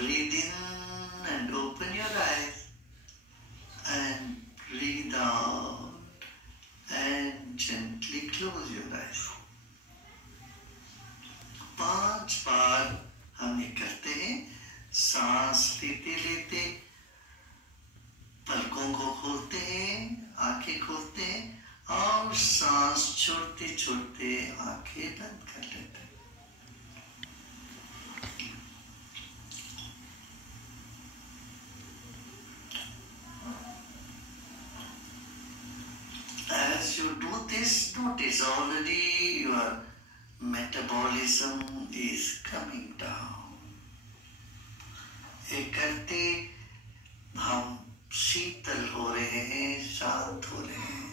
breathe in and open your eyes, and breathe out and gently close your eyes. 5 बार हम ये करते हैं. सांस लेते लेते पलकों को खोलते हैं, आंखें खोलते हैं, और सांस छोड़ते छोड़ते आंखें बंद कर लेते हैं. As you do this, notice already your metabolism is coming down. ये करते हम शीतल हो रहे हैं, शांत हो रहे हैं.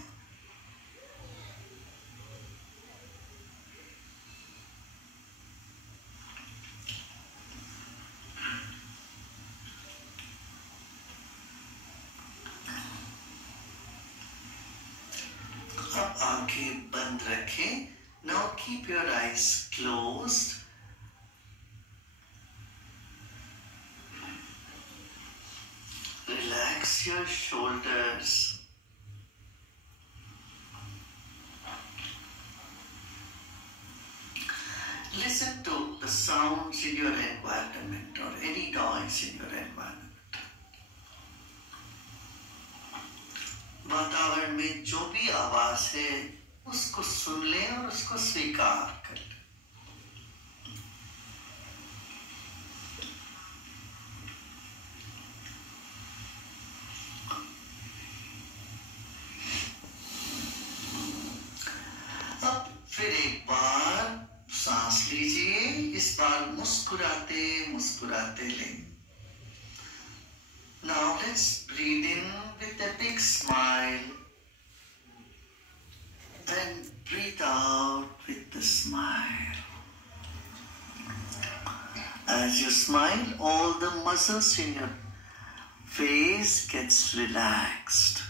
अब आंखें बंद रखें. Now keep your eyes closed. Relax your shoulders. Listen to the sounds in your environment or any noise in your environment. वातावरण में जो भी आवाज है उसको सुन लें और उसको स्वीकार कर लें. अब फिर एक बार सांस लीजिए. इस बार मुस्कुराते मुस्कुराते लें. Now let's breathe in with a big smile and breathe out with the smile. As you smile, all the muscles in your face gets relaxed.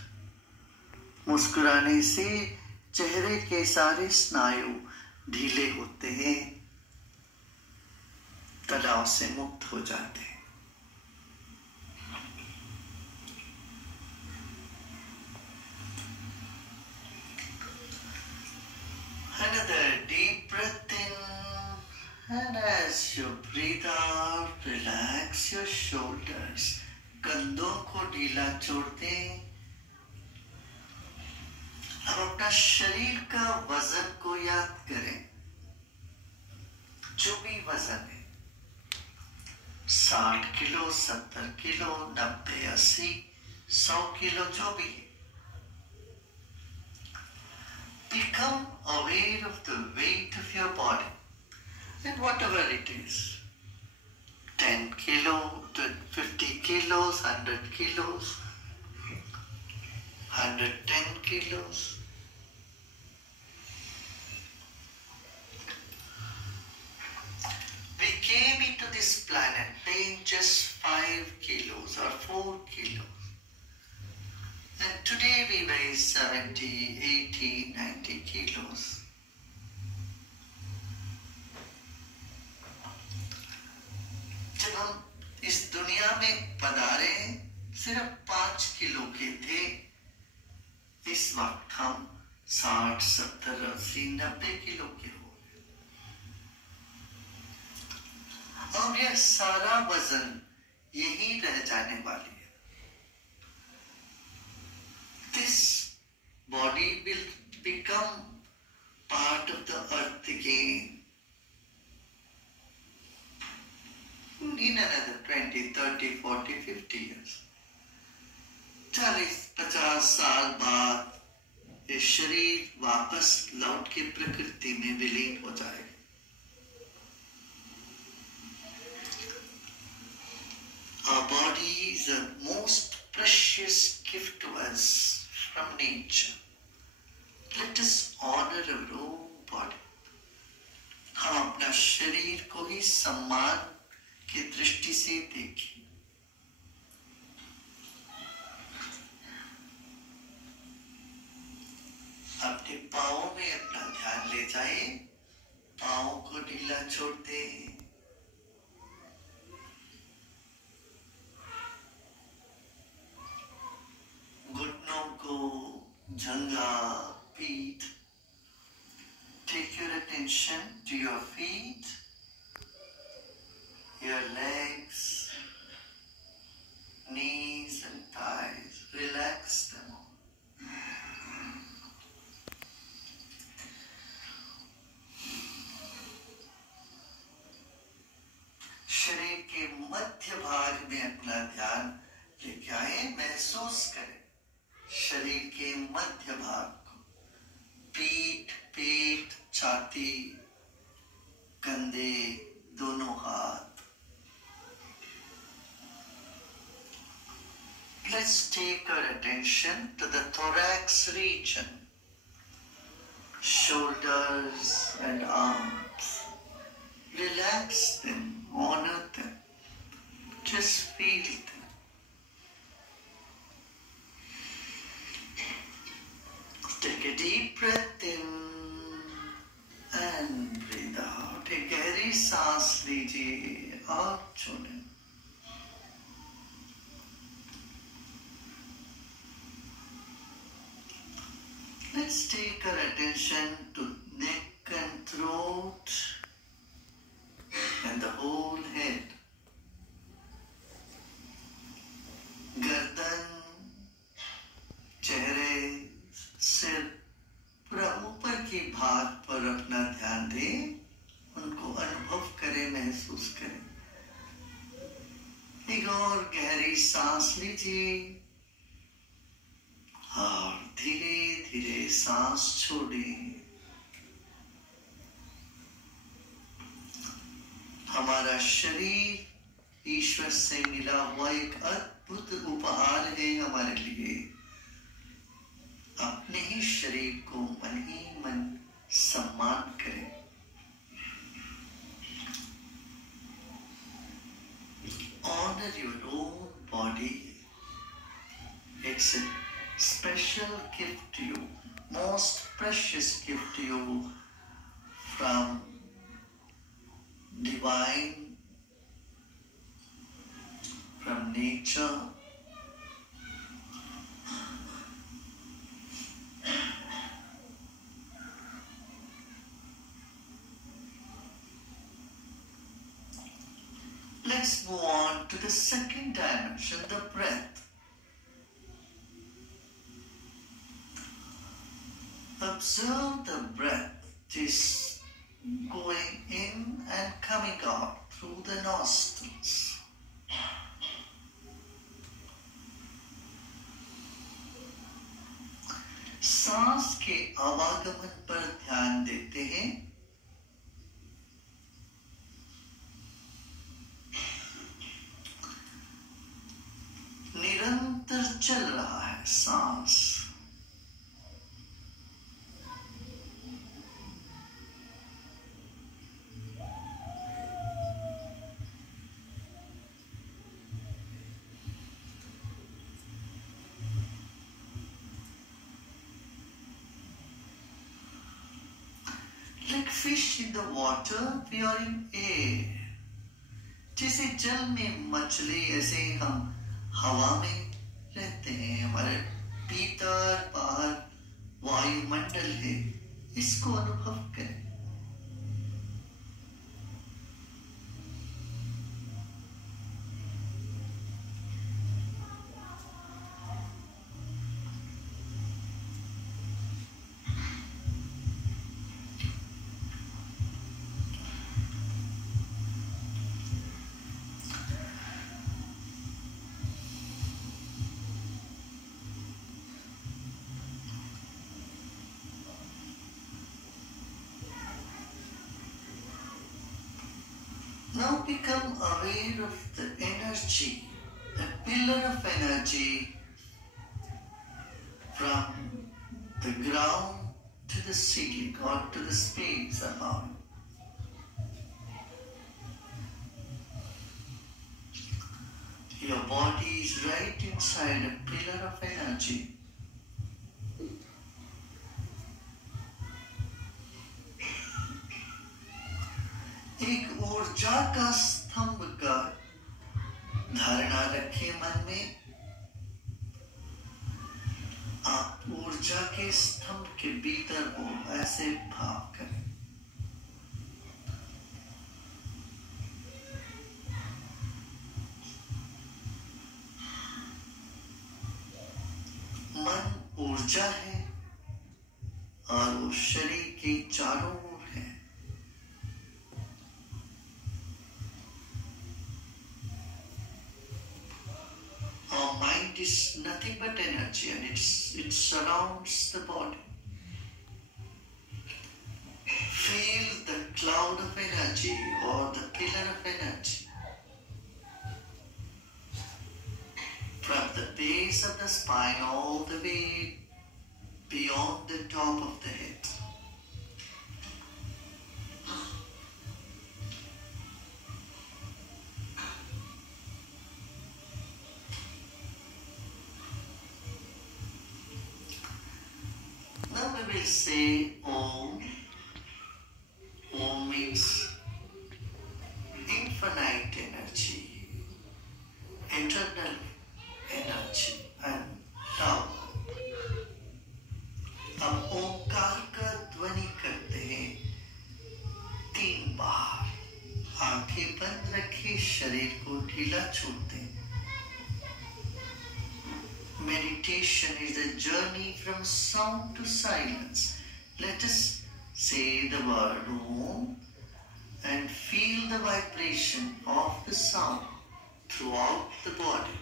मुस्कुराने से चेहरे के सारे स्नायु ढीले होते हैं, तनाव से मुक्त हो जाते हैं. Another deep breath in, and as you breathe out, relax your shoulders. कंधों को ढीला छोड़ दें. अब अपना शरीर का वजन को याद करें. जो भी वजन है, 60 किलो, 70 किलो, 90, 80, 100 किलो, जो भी है. Become aware of the weight of your body, and whatever it is, 10 kilo, 50 kilos, 100 kilos, 110 kilos. We came into this planet weighing just 5 kilos or 4 kilos. And today we weigh 70, 80, 90 kilos. जब हम इस दुनिया में पधारे सिर्फ 5 किलो के थे. इस वक्त हम 60, 70, 80, 90 किलो के हो गए. और यह सारा वजन यही रह जाने वाली है. This body will become part of the earth again in another 20, 30, 40, 50 years. 40-50 साल बाद ये शरीर वापस लौट के प्रकृति में विलीन हो जाएगा. Our body is the most precious gift to us from nature. Let us honor our own body. हम अपना शरीर को ही सम्मान की दृष्टि से देखें. अपने पाँव में अपना ध्यान ले जाए. पाँव को ढीला छोड़ दें. Janga, feet. Take your attention to your feet, your legs, knees and thighs. Relax them all. शरीर के मध्य भाग में अपना ध्यान लेके आए, महसूस करें शरीर के मध्य भाग को, पीठ, पेट, छाती, कंधे, दोनों हाथ. Let's take our attention to the thorax region, shoulders and arms. Relax them, honor them, just feel them. Take a deep breath in and breathe out. एक गहरी सांस लीजिए और छोड़ें. Let's take our attention to neck and throat and the whole head. गर्दन, चेहरे, सिर, पूरा ऊपर के भाग पर अपना ध्यान दें, उनको अनुभव करें, महसूस करें. एक और गहरी सांस लीजिए और धीरे धीरे सांस छोड़ें. हमारा शरीर ईश्वर से मिला हुआ एक अद्भुत उपहार है हमारे लिए. अपने ही शरीर को मन ही मन सम्मान करें. Honor your own body. It's a special gift to you, most precious gift to you from divine, from nature. Let's move on to the second dimension, the breath. Observe the breath is going in and coming out through the nostrils. सांस के आवागमन पर ध्यान देते हैं. निरंतर चल रहा है सांस. Like fish in the water, we are in air. जैसे जल में मछली, ऐसे हम हवा में रहते हैं. हमारे भीतर बाहर वायुमंडल है, इसको अनुभव करें. Now become aware of the energy, the pillar of energy from the ground to the ceiling or to the space above. Your body is right inside a pillar of energy. एक ऊर्जा का स्तंभ का धारणा रखें मन में. आप ऊर्जा के स्तंभ के भीतर हो ऐसे भाव करें। मन ऊर्जा है और वो शरीर के चारों ओर है। Our mind is nothing but energy and it surrounds the body. Feel the cloud of energy or the pillar of energy from the base of the spine all the way beyond the top of the head. Now we will say Om. Om means infinite energy, eternal energy and power. अब ओंकार का ध्वनि करते हैं 3 बार। आंखें बंद रखें, शरीर को ढीला छोड़ते हैं। Meditation is a journey from sound to silence. Let us say the word Om and feel the vibration of the sound throughout the body.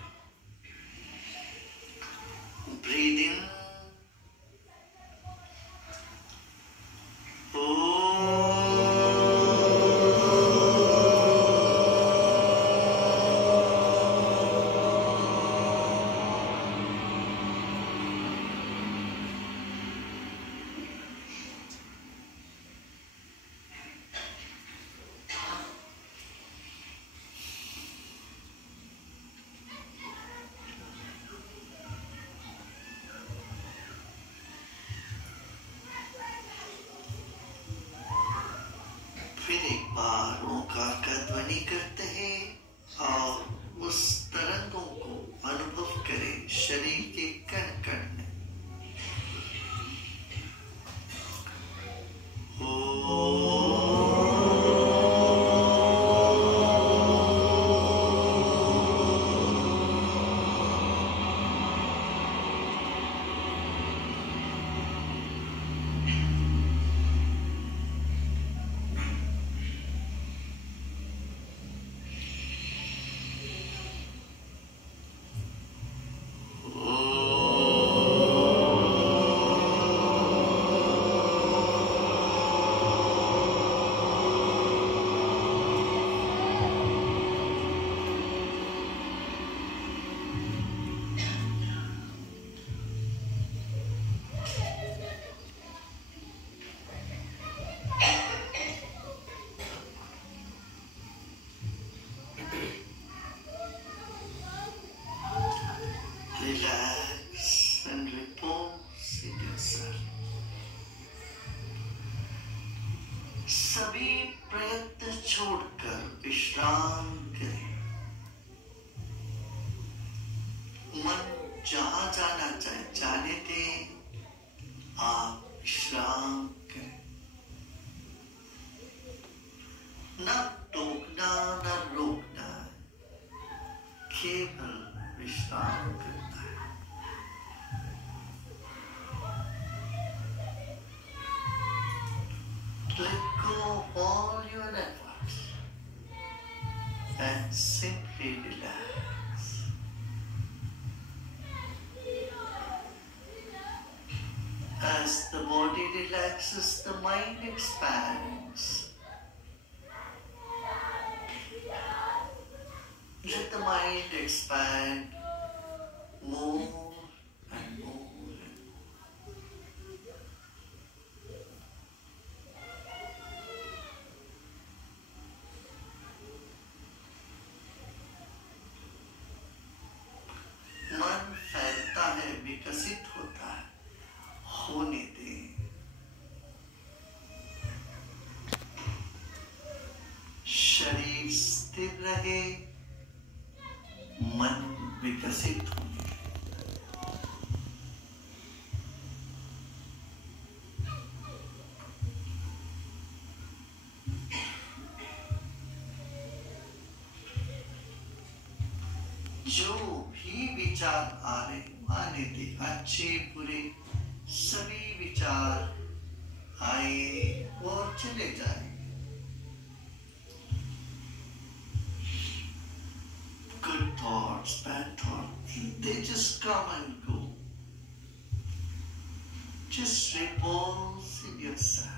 Breathe in. फिर एक बार ओंकार का ध्वनि करते हैं और उस तरंगों को अनुभव करें शरीर के कण कण में। Relax and repose in yourself. सभी प्रयत्न छोड़कर विश्राम करें। मन जहां जाना चाहे जाने दें, आप विश्राम करें। न टोकना न रोकना, केवल विश्राम करना है। Let go of all your efforts and simply relax. As the body relaxes, the mind expands. Let the mind expand more and more. मन फैलता है, विकसित होता है, होने दें। शरीर स्थिर रहे, मन विकसित होने। जो भी विचार आ रहे आने दे, अच्छे बुरे सभी विचार आए और चले जाए। Good thoughts, bad thoughts, they just come and go. Just repose in yourself.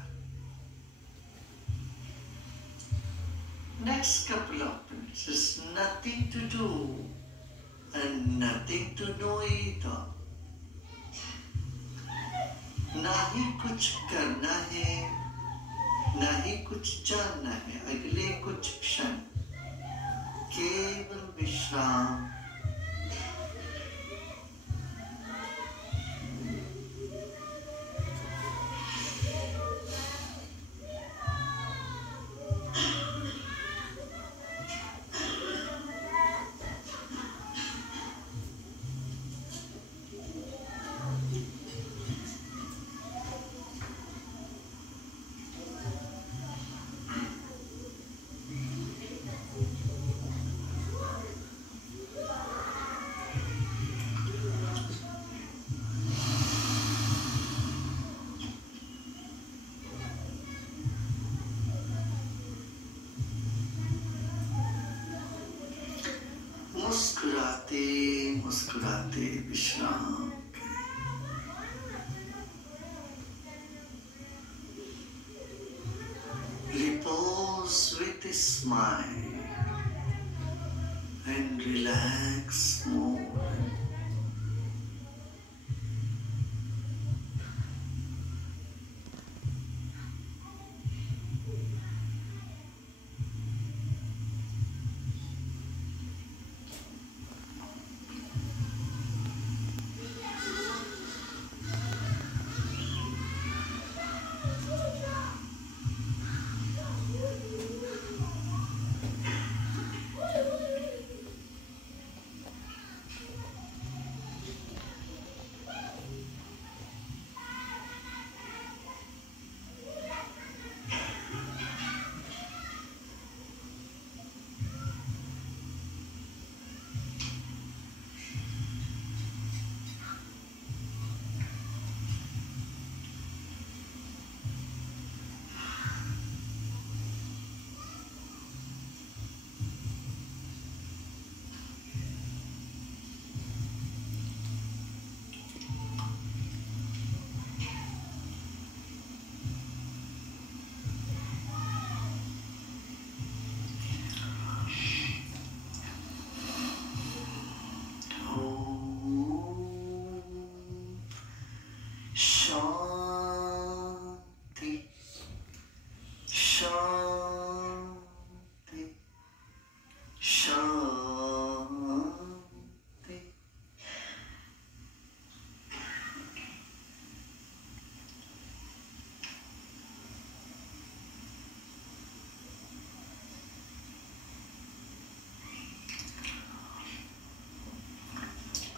Next couple of minutes, there's nothing to do and nothing to know either. ना ही कुछ करना है, ना ही कुछ जानना है। अगले कुछ क्षण केवल विश्राम। मुस्कुराते मुस्कुराते विश्राम करें। Repose with a smile and relax more.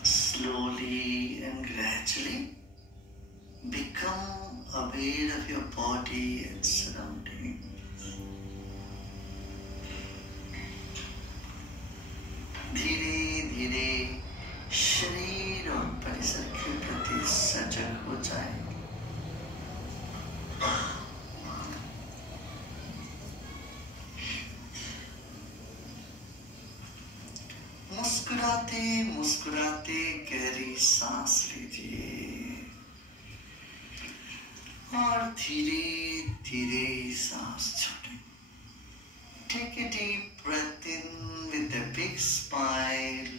Slowly and gradually become aware of your body and surroundings. धीरे धीरे शरीर और परिसर के प्रति सजग हो जाए। मुस्कुराते मुस्कुराते गहरी सांस लीजिए और धीरे धीरे सांस छोड़ें। Take a deep breath in with a big smile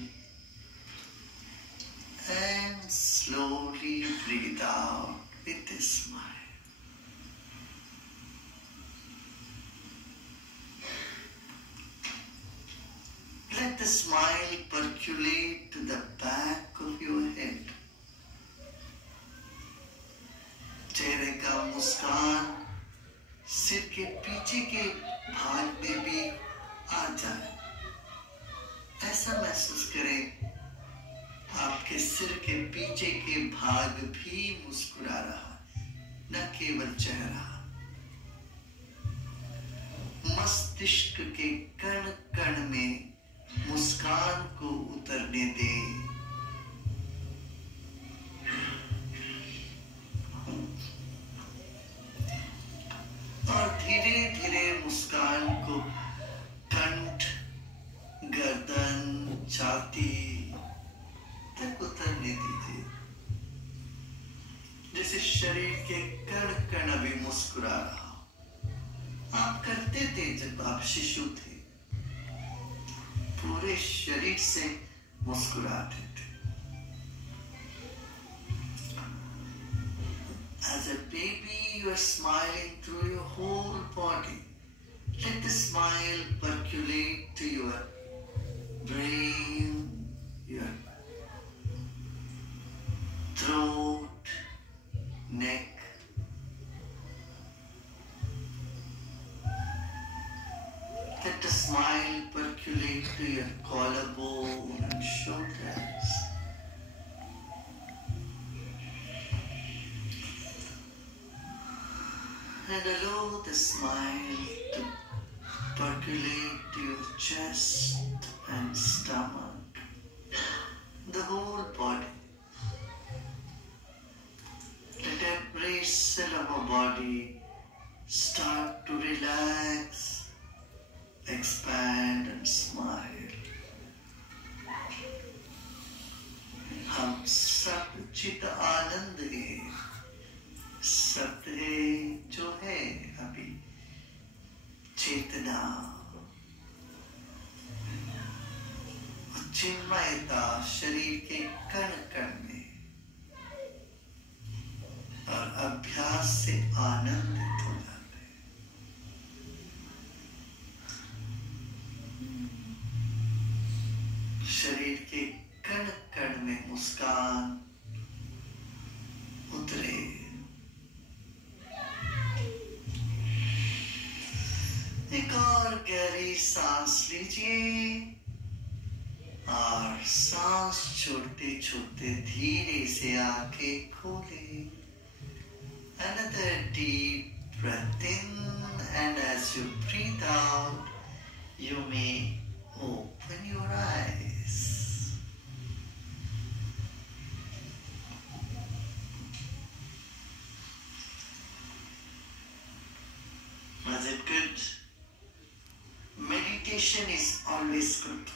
and slowly breathe out with a smile. Let the smile percolate to the back of your head. चेहरे का मुस्कान सिर के पीछे के भाग में भी आ जाए। ऐसा महसूस करें आपके सिर के पीछे के भाग भी मुस्कुरा रहा है, न केवल चेहरा। मस्तिष्क के कण कण में मुस्कान को उतर छाती तक उतरने दीजिए, जैसे शरीर के कण कण अभी मुस्कुरा रहा हो। आप करते थे जब आप शिशु थे, पूरे शरीर से मुस्कुराते थे। As a baby, you are smiling through your whole body. Let the smile percolate to your brain, your throat, neck. Let the smile percolate to your collarbone and shoulders. And allow the smile to percolate to your chest and stomach, the whole body. Let every cell of our body start to relax, expand and smile. हम सब चित आनंद है, सत्य जो है अभी चेतना, चिन्मयता शरीर के कण कण में, और अभ्यास से आनंदित हो जाते हैं। शरीर के कण कण में मुस्कान उतरे। एक और गहरी सांस लीजिए और सांस छोड़ते छोड़ते धीरे से आंखें खोले। Another deep breath in, and as you breathe out, you may open your eyes. Was it good? Meditation is always good.